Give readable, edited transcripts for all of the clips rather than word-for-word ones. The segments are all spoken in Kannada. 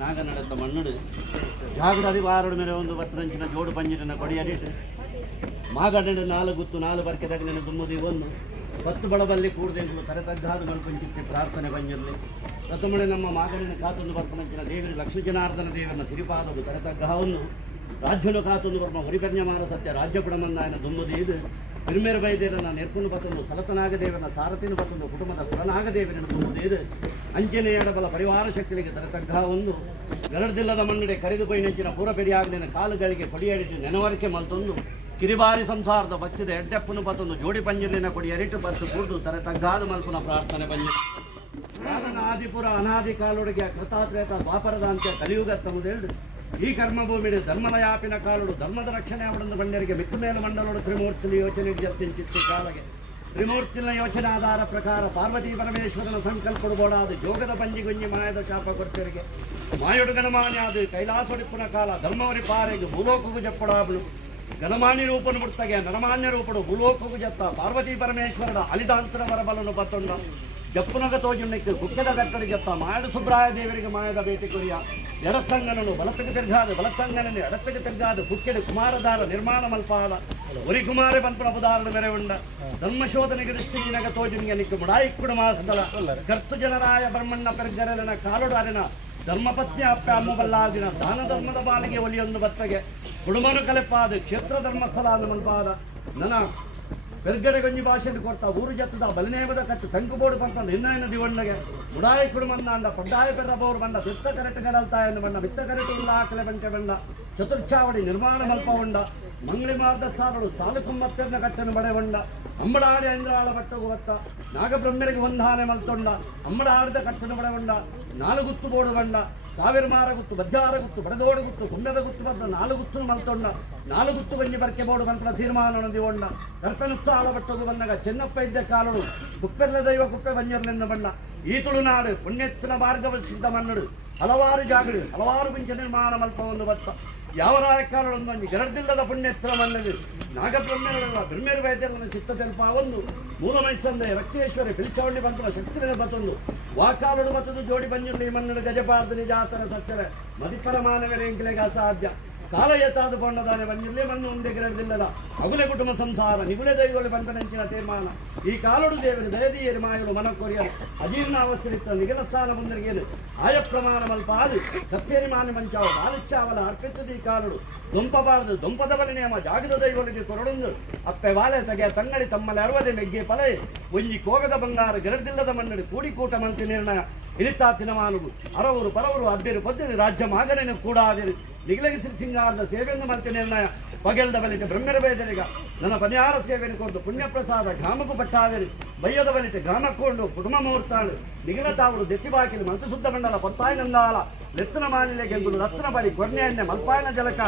ನಾಗನಡತ ಮಣ್ಣುಡು ಜಾಗಡದಿ ವಾರಡು ಮೇಲೆ ಒಂದು ಬತ್ತರಂಚಿನ ಜೋಡು ಪಂಜಿನ ಕೊಡಿಯಡಿಟ್ಟು ಮಾಗಡಂಡು ನಾಲು ಗುತ್ತು ನಾಲು ಬರ್ಕೆ ತಗಲಿನ ದುಮ್ಮದಿ ಒಂದು 10 ಬಡಬಲ್ಲಿ ಕೂಡದೆಂದು ಕರೆತಗ್ಗಾದು ಮಲ್ಪಂಚಿತ್ತಿ ಪ್ರಾರ್ಥನೆ ಬಂಜಿರಲಿ ಪ್ರಥಮಳೆ ನಮ್ಮ ಮಾಗಡಿನ ಕಾತೊಂದು ಬರ್ಪನಂಚಿನ ದೇವರಿ ಲಕ್ಷ್ಮೀ ಜನಾರ್ದನ ದೇವರನ್ನ ತಿರುಪಾದದು ಕರೆತಗ್ಗವನ್ನು ರಾಜ್ಯನು ಕಾತೊಂದು ಬರ್ಮ ಹೊರಿಪರ್ಯಮಾನ ಸತ್ಯ ರಾಜ್ಯ ಪುಡಮನ್ನಾಯನ ದುಮ್ಮದಿ ಇದು ತಿರುಮೇರು ಬೈದೇರನ್ನ ನೆರ್ಕೊಂಡು ಬತ್ತೊಂದು ಸಲತನಾಗದೇವರನ್ನ ಸಾರಥಿನ ಬತ್ತೊಂದು ಕುಟುಂಬದ ಕುಲನಾಗದೇವರನ್ನ ದುಮ್ಮದಿ ಇದು ಅಂಚನೆ ಎಡಬಲ ಪರಿವಾರ ಶಕ್ತಿಗಳಿಗೆ ತರತಗ್ಗವನ್ನು ಗರಡ್ದಿಲ್ಲದ ಮಣ್ಣಡೆ ಕರೆದು ಪೈನಂಚಿನ ಪೂರ ಪೆರಿಯಾಗಲಿನ ಕಾಲುಗಳಿಗೆ ಕೊಡಿಯಡಿಟ್ಟು ನೆನವರಿಕೆ ಮಲ್ತೊಂದು ಕಿರಿಬಾರಿ ಸಂಸಾರದ ಬಚ್ಚಿದ ಎಡ್ಡೆಪ್ಪನು ಬತ್ತೊಂದು ಜೋಡಿ ಪಂಜಲಿನ ಕೊಡಿ ಎರಿಟು ಬತ್ತು ಕೂಡು ತರತಗ್ಗಾದ ಮಲ್ಪುನ ಪ್ರಾರ್ಥನೆ ಬಂಜಿ ಸಾಧನ ಆದಿಪುರ ಅನಾದಿ ಕಾಲೊಳಗೆ ಕೃತಾತ್ರೇತ ದ್ವಾಪರದ ಅಂತ್ಯ ಕಲಿಯುಗ ತಮ್ಮದೇಳು ಈ ಕರ್ಮಭೂಮಿಡೆ ಧರ್ಮಲಯಾಪಿನ ಕಾಲುಡು ಧರ್ಮದ ರಕ್ಷಣೆ ಅವಡೊಂದು ಬಂಡರಿಗೆ ಮಿಕ್ಕ ಮೇಲೆ ಮಂಡಲೋಡು ತ್ರಿಮೂರ್ತಿನ ಯೋಚನೆ ಜತ್ತಿಂಚಿತ್ತು ಕಾಲಗೆ ತ್ರಿಮೂರ್ತಿನ ಯೋಚನೆ ಆಧಾರ ಪ್ರಕಾರ ಪಾರ್ವತಿ ಪರಮೇಶ್ವರನ ಸಂಕಲ್ಪಡು ಬೋಡಾದು ಜೋಗದ ಪಂಜಿಗುಂಜಿ ಮಾಯದ ಶಾಪ ಕೊಡ್ತರಿಗೆ ಮಾಯೊಡು ಗಣಮಾನ್ಯ ಅದು ಕೈಲಾಸೊಡಿಪ್ಪನ ಕಾಲ ಧರ್ಮವರಿ ಪಾರೆಗೆ ಭೂಲೋಕವು ಜಪ್ಪಡಾಬಳು ಗಣಮಾನ್ಯ ರೂಪನು ಮುಡ್ತಗೆ ನರಮಾನ್ಯ ರೂಪಡು ಭೂಲೋಕವು ಜತ್ತ ಪಾರ್ವತಿ ಪರಮೇಶ್ವರನ ಅಲಿದಾಂತರ ಬರಬಲನು ಬತ್ತೊಂಡ ಜಪ್ಪುನಗ ತೋಜುಣ್ಣಕ್ಕೆ ಗುಕ್ಕದ ಕಟ್ಟಡಿ ಜತ್ತ ಮಾಯಡು ಸುಬ್ರಾಯ ದೇವರಿಗೆ ಮಾಯದ ಭೇಟಿ ಕೊರಿಯ ಎಡತ್ತಂಗನನು ಬಲತ್ತಗೆ ತಿರ್ಗಾದು ಬಲತ್ತಂಗನನ್ನು ಎಡತ್ತಗೆ ತಿರ್ಗಾದು ಕುಕ್ಕೆಡು ಕುಮಾರದಾರ ನಿರ್ಮಾಣ ಮಲ್ಪಾದ ಒರಿ ಕುಮಾರ ಪಂಪನ ಉದಾಹರಣೆ ಮೆರೆ ಉಂಡ ಧರ್ಮಶೋಧನೆಗೆ ದೃಷ್ಟಿ ನಿನಗ ತೋಜುನಿಗೆ ನಿಕ್ಕು ಮುಡಾಯಿಕ್ಕುಡು ಮಾಸದಳ ಕರ್ತು ಜನರಾಯ ಬ್ರಹ್ಮಣ್ಣ ಪೆರ್ಗರನ ಕಾಲುಡಾರಿನ ಧರ್ಮಪತ್ನಿ ಅಪ್ಪ ಅಮ್ಮಬಲ್ಲಾದಿನ ದಾನ ಧರ್ಮದ ಬಾಲಿಗೆ ಒಲಿಯೊಂದು ಬತ್ತಗೆ ಕುಡುಮನು ಕಲೆಪಾದ ಕ್ಷೇತ್ರ ಧರ್ಮಸ್ಥಳ ಮಲ್ಪಾದ ನನ್ನ ಪೆರ್ಗಡೆ ಗಂಜಿ ಭಾಷೆಯನ್ನು ಕೊಡ್ತಾ ಊರು ಜತ್ತದ ಬಲನೇಮದ ಕಟ್ಟು ಸಂಕುಬೋಡು ಪಂತ ನಿನ್ನಯನ ದಿವಣ್ಣಗೆ ಮುಡಾಯಿ ಕುಡುಮನ್ನ ಅಂಡ ಪಡ್ಡಾಯ ಪೆರ್ರಬೋರು ಬಂದ ಬಿತ್ತ ಕರೆಟ್ಟು ಗಡಲ್ತಾಯನ್ನು ಬಂದ ಬಿತ್ತ ಕರೆಟ್ಟು ಇಲ್ಲ ಆಕಲೆ ಬಂಕೆ ಬಂದ ಚತುರ್ಚಾವಡಿ ನಿರ್ಮಾಣ ಮಲ್ಪ ಉಂಡ ಮಂಗಳಿ ಮಾರ್ದ ಸಾರಳು ಸಾಲು ಕುಂಬತ್ತೆರ್ನ ಕಟ್ಟನ್ನು ಬಡೆ ಉಂಡ ಅಂಬಡಾಡಿ ಅಂದ್ರಾಳ ಬಟ್ಟಗು ಬತ್ತ ನಾಗಬ್ರಹ್ಮರಿಗೆ ಒಂದಾನೆ ಮಲ್ತೊಂಡ ಅಂಬಡಾಡಿದ ಕಟ್ಟನ್ನು ಬಡೆ ಉಂಡ ನಾಲುಗುತ್ತು ಬೋಡು ಬಂಡ ಸಾವಿರ ಮಾರ ಗುತ್ತು ಬಜ್ಜಾರ ಗುತ್ತು ಬಡದೋಡು ಗುತ್ತು ಕುಂಡದ ಗುತ್ತು ಬಂದ ನಾಲುಗುತ್ತು ಮಲ್ತೊಂಡ ನಾಲುಗುತ್ತು ಗಂಜಿ ಬರ್ಕೆ ಬೋಡು ಬಂತ ತೀರ್ಮಾನ ದಿವೊಂಡ ಕರ್ತನ ಸಾಲ ಬಟ್ಟದು ಬಂದಾಗ ಚೆನ್ನಪ್ಪ ಇದ್ದ ಕಾಲುಡು ಕುಪ್ಪೆಲ್ಲ ದೈವ ಕುಪ್ಪೆ ಬಂಜರ್ನಿಂದ ಬಣ್ಣ ಈ ತುಳುನಾಡು ಪುಣ್ಯೆತ್ತಿನ ಮಾರ್ಗವ ಸಿದ್ಧ ಮಣ್ಣುಡು ಹಲವಾರು ಜಾಗಡು ಹಲವಾರು ಪಿಂಚ ನಿರ್ಮಾಣ ಮಲ್ಪವನ್ನು ಬತ್ತ ಯಾವ ರಾಯಕಾಲೊಂದು ಗರಡ್ದಿಲ್ಲದ ಪುಣ್ಯೆತ್ತಿನ ಮಣ್ಣದು ನಾಗಬ್ರಹ್ಮೇರಲ್ಲ ಬ್ರಹ್ಮೇರು ವೈದ್ಯರನ್ನು ಚಿತ್ತ ತೆಲ್ಪ ಒಂದು ಮೂಲ ಮೈಸಂದೆ ರಕ್ತೇಶ್ವರಿ ಪಿಲಿಚೌಂಡಿ ಬಂತ ಶಕ್ತಿನ ಬತ್ತೊಂದು ವಾಕಾಲುಡು ಬತ್ತದು ಜೋಡಿ ಬಂಜುರ್ಲಿ ಮಣ್ಣು ಗಜಪಾರ್ಧನಿ ಜಾತರ ಸಚ್ಚರೆ ಮದಿಪರ ಮಾನವರೆಂಕಿಲೆಗೆ ಅಸಾಧ್ಯ ಕಾಲ ಎತ್ತಾದ ಬಣ್ಣದಾನೆ ಬಂಜಿರಲಿ ಮಣ್ಣು ಒಂದೇ ಗಿರದಿಲ್ಲದ ಅಗುಲೆ ಕುಟುಂಬ ಸಂಸಾರ ನಿಗುಳೆ ದೈವಗಳು ಬಂಧನೆಂಚಿನ ತೀರ್ಮಾನ ಈ ಕಾಲುಡು ದೇವರು ದಯದಿಯರು ಮಾಯಗಳು ಮನಕೊರಿಯರು ಅಜೀರ್ಣ ಅವಸ್ಥೆಲಿತ್ತ ನಿಗಲ ಸ್ಥಾನ ಮುಂದಿರಿಗೇದು ಆಯ ಪ್ರಮಾಣ ಮಲ್ಪ ಆದು ಸತ್ಯರಿ ಮಾನ ಮಂಚಾವ ಬಾಲಿಚ್ಚಾವಲ ಅರ್ಪಿಸುದು ಈ ಕಾಲುಡು ದೊಂಪಬಾರದು ದೊಂಪದವರ ನಿಯಮ ಜಾಗದ ದೈವಗಳಿಗೆ ಕೊರಡೊಂದು ಅಪ್ಪೆ ವಾಲೆ ತಗೆ ತಂಗಡಿ ತಮ್ಮಲ್ಲಿ ಅರವದೆ ಮೆಗ್ಗೆ ಪಲೈ ಒಂಜಿ ಕೋಗದ ಬಂಗಾರ ಗಿರದಿಲ್ಲದ ಮಣ್ಣಡಿ ಕೂಡಿಕೂಟ ಮಂತ್ರಿ ನಿರ್ಣಯ ಇಳಿತಾತಿನ ಮಾನುಡು ಅರವರು ಪರವರು ಅದ್ದಿರು ಪದ್ದಿರು ರಾಜ್ಯ ಮಾಗಣೆಯನ್ನು ಕೂಡ ಆದಿರು ನಿಗಲಗಿ ಸಿರಿಸಿಂಗಾರದ ಸೇವೆಯನ್ನು ಮಂತ್ರಿ ನಿರ್ಣಯ ಪಗೆಲ್ದ ಬಲಿತೆ ಬ್ರಹ್ಮರ ಬೇದರಿಗ ನನ್ನ ಪರಿಹಾರ ಸೇವೆಯನ್ನು ಕೊಂಡು ಪುಣ್ಯಪ್ರಸಾದ ಗ್ರಾಮಕ್ಕೂ ಪಟ್ಟಾದಿರಿ ಬಯ್ಯದ ಬಲಿತೆ ಗ್ರಾಮಕ್ಕೊಂಡು ಕುಟುಂಬ ಮುಹೂರ್ತಾಳು ನಿಗಲ ತಾವರು ದೆತ್ತಿ ಬಾಕಿಲು ಮಂತು ಶುದ್ಧ ಮಂಡಲ ಪತ್ತಾಯಿನಂದಾಲ ಲೆತ್ತನ ಮಾನಿಲೆ ಗೆಂಗುಲು ರತ್ನ ಬಳಿ ಕೊರ್ನೆಯನ್ನೆ ಮಲ್ಪಾಯನ ಜಲಕ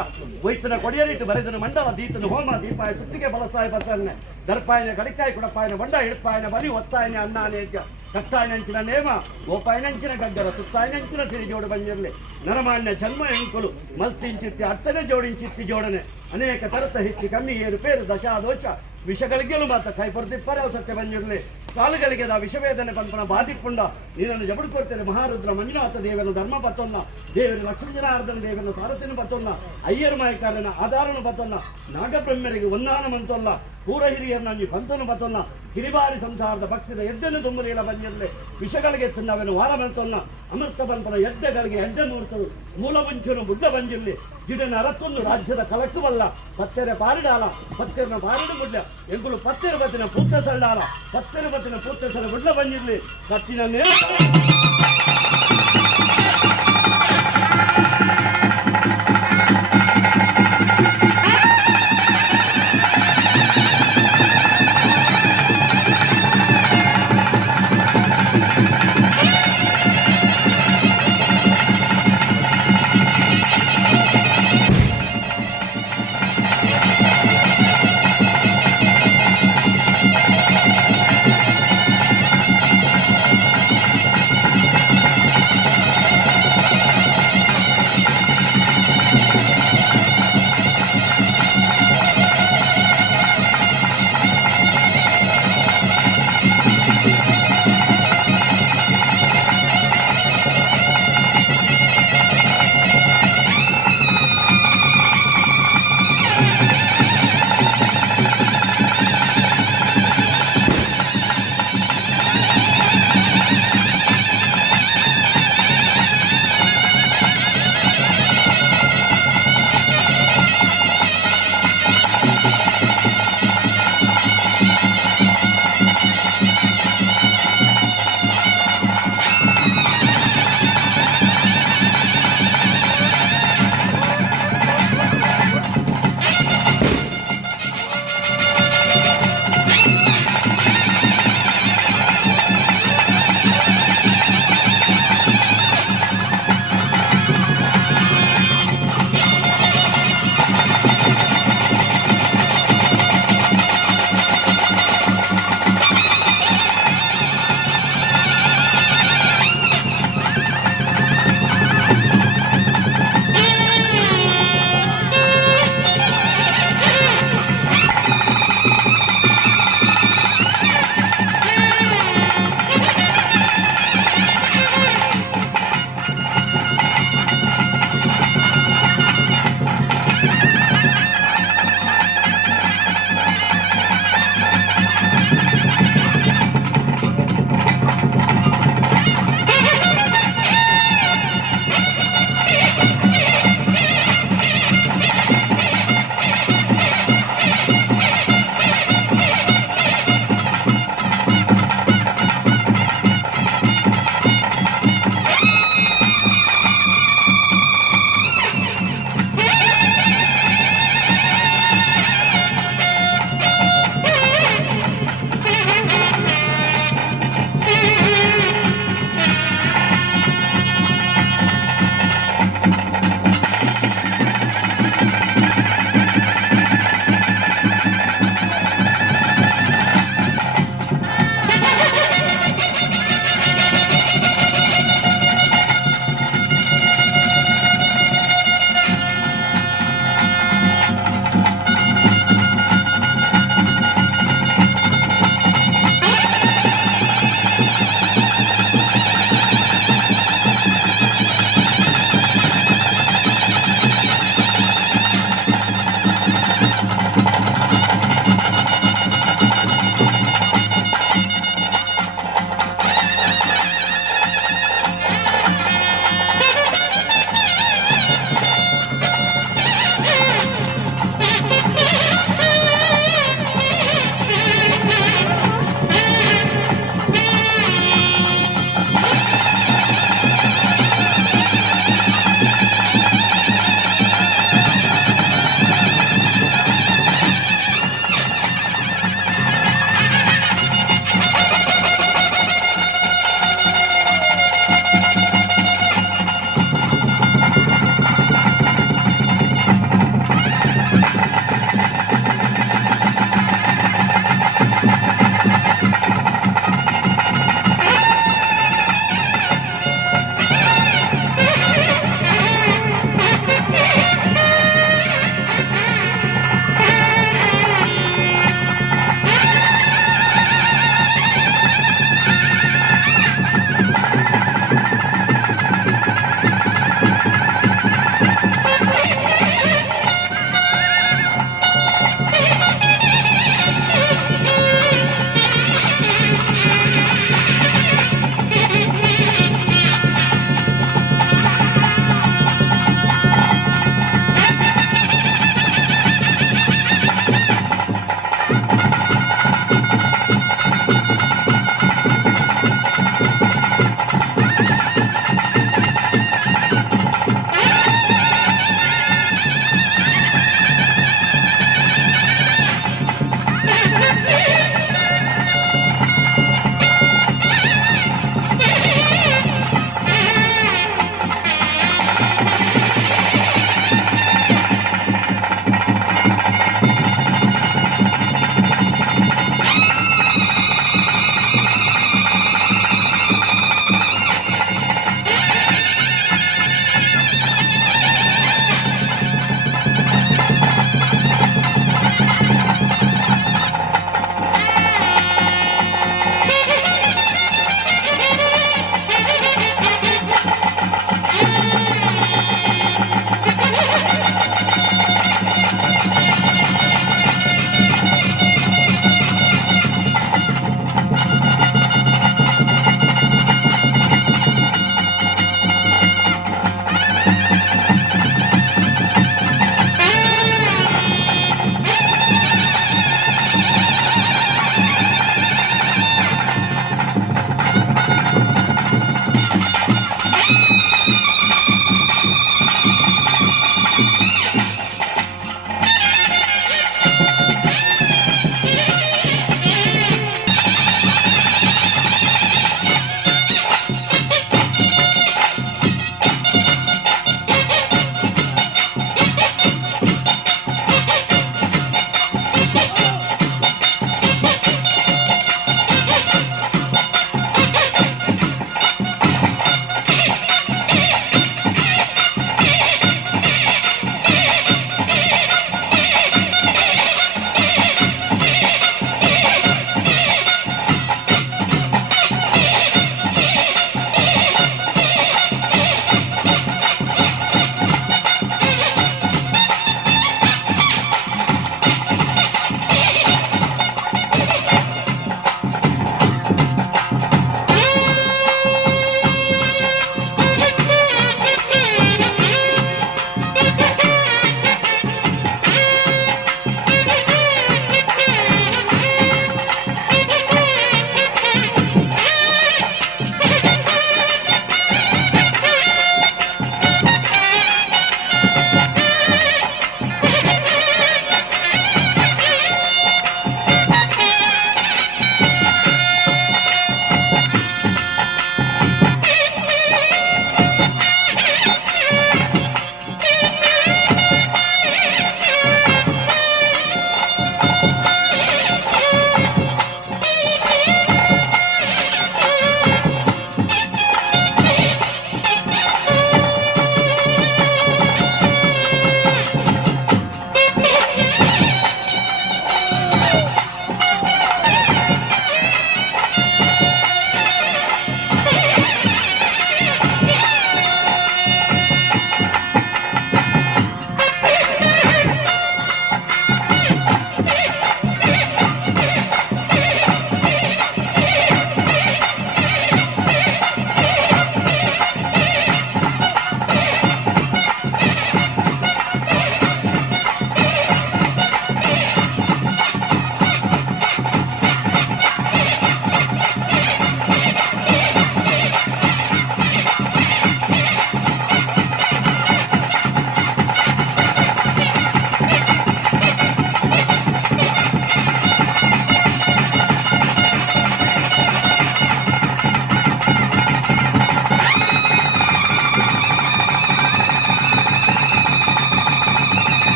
ವೈತನ ಕೊಡಿಯರಿಟ್ಟು ಬರೆದನು ಮಂಡಲ ದೀತನು ಹೋಮ ದೀಪಾಯ ಸುತ್ತಿಗೆ ಬಲಸಾಯ ಬಸನ್ನೆ ದರ್ಪಾಯನ ಕಡಿಕಾಯಿ ಕುಡಪಾಯನ ಬಂಡ ಇಡ್ಪಾಯನ ಬಲಿ ಒತ್ತಾಯನ ಅನ್ನಾನೇಜ್ಯ ಕಟ್ಟಾಯನಂಚಿನ ನೇಮ ಗೋಪಾಯನಂಚಿನ ಗಗ್ಗರ ಸುತ್ತಾಯನಂಚಿನ ಸಿರಿ ಜೋಡು ಬಂಜಿರಲಿ ನರಮಾನ್ಯ ಜನ್ಮ ಎಂಕುಲು ಮಲ್ತಿಂಚಿತ್ತಿ ಅರ್ಥನೆ ಜೋಡಿಂಚಿತ್ತಿ ಜೋಡನೆ ಅನೇಕ ತರತ ಹೆಚ್ಚು ಕಮ್ಮಿ ಏರು ಪೇರು ದಶಾದೋಷ ವಿಷಗಳಿಗೆಲು ಮಾತ್ರ ಕೈ ಪರದಿಪ್ಪರೆ ಸತ್ಯ ಬಂಜಿರಲಿ ಕಾಲುಗಳಿಗೆ ಆ ವಿಷವೇದನೆ ಪಂಪನ ಬಾಧಿಕೊಂಡ ನೀನನ್ನು ಜಬಡು ಕೊಡ್ತೇನೆ ಮಹಾರುದ್ರ ಮಂಜುನಾಥ ದೇವನ ಧರ್ಮ ಬತ್ತೊನ್ನ ದೇವರ ಲಕ್ಷ್ಮೀ ಜನಾರ್ದನ ದೇವನ ಸಾರಥಿನ ಬತ್ತೊನ್ನ ಅಯ್ಯರ ಮಾಯಕಾರನ ಆಧಾರನು ಬತ್ತೊನ್ನ ನಾಗಬ್ರಹ್ಮರಿಗೆ ಒಂದಾನ ಮಂತೊಲ್ಲ ಪೂರ ಹಿರಿಯರನ್ನು ಪಂತನು ಬತ್ತೊನ್ನ ಕಿರಿಬಾರಿ ಸಂಸಾರದ ಭಕ್ತಿದ ಎದ್ದನ್ನು ತುಂಬುದಿಲ್ಲ ಬಂಜಿರಲಿ ವಿಷಗಳಿಗೆ ತಿನ್ನವನು ವಾರ ಮಂತೊನ್ನ ಅಮೃತ ಪಂಪನ ಎದ್ದೆಗಳಿಗೆ ಹೆಜ್ಜೆ ನೂರ್ತರು ಮೂಲ ಮುಂಚನು ಬುದ್ಧ ಬಂಜಿರಲಿ ಗಿಡನ ಅರತ್ತೊಂದು ರಾಜ್ಯದ ಕಲಕ್ಕುವಲ್ಲ ಪತ್ತೆರೆ ಪಾರಿಡಾಲ ಪತ್ತೆರನ ಪಾರಿಡು ಬುಡ್ಡ ಎಂಕುಲು ಪತ್ತೆರ ಬತ್ತಿನ ಪೂತ್ತ ಸಲ್ಲಾಲ ಪತ್ತೆರ ಬತ್ತಿನ ಪೂತ್ತ ಸಲ ಬುಡ್ಡ ಬಂಜಿರಲಿ ಕತ್ತಿನ ನೇರ